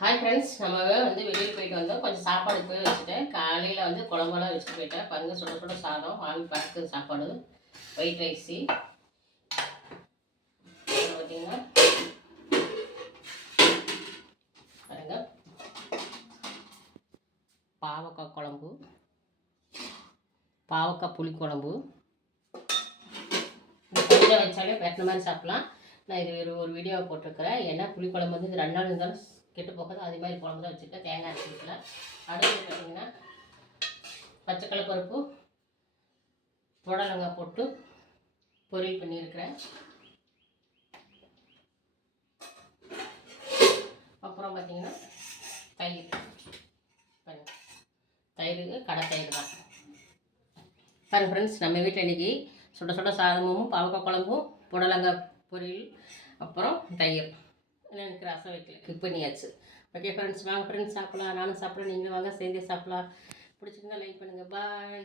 Hi friends, நம்ம வந்து வெளியில் போயிட்டு வந்தோம். கொஞ்சம் சாப்பாடு போய் வச்சுட்டேன். காலையில் வந்து குழம்பெல்லாம் வச்சுட்டு போயிட்டேன். பாருங்கள், சுட சுட சாதம், ஆவி பறக்குது சாப்பாடு, ஒயிட் ரைஸு. பார்த்தீங்கன்னா பாருங்கள், பாவக்காய் குழம்பு, பாவக்காய் புளிக்குழம்பு. கொஞ்சம் வச்சாலே வெட்டின மாதிரி சாப்பிட்லாம். நான் இது ஒரு வீடியோவை போட்டிருக்கிறேன். ஏன்னா புளிக்குழம்பு வந்து இது 2 நாள் இருந்தாலும் கெட்டு போகாது. அதே மாதிரி குழம்பு தான் வச்சுருக்கேன். தேங்காய் அரைச்சிக்கல. அடுத்து பார்த்திங்கன்னா பச்சைக்கடலை பருப்பு, புடலங்காய் போட்டு பொரியல் பண்ணியிருக்கிறேன். அப்புறம் பார்த்திங்கன்னா தயிர், தயிருக்கு கடை தயிர் தான். பாருங்கள் ஃப்ரெண்ட்ஸ், நம்ம வீட்டில் இன்றைக்கி சுட சுட சாதமும் பாவக்காய் குழம்பும் புடலங்காய் பொரியல் அப்புறம் தயிர். எனக்கு ரசம் வைக்கல, குக் பண்ணியாச்சு. ஓகே ஃப்ரெண்ட்ஸ், வாங்க ஃப்ரெண்ட்ஸ் சாப்பிட்லாம். நானும் சாப்பிட்றேன், நீங்களும் வாங்க சேர்ந்தே சாப்பிட்லாம். பிடிச்சிருந்தா லைக் பண்ணுங்கள். பாய்.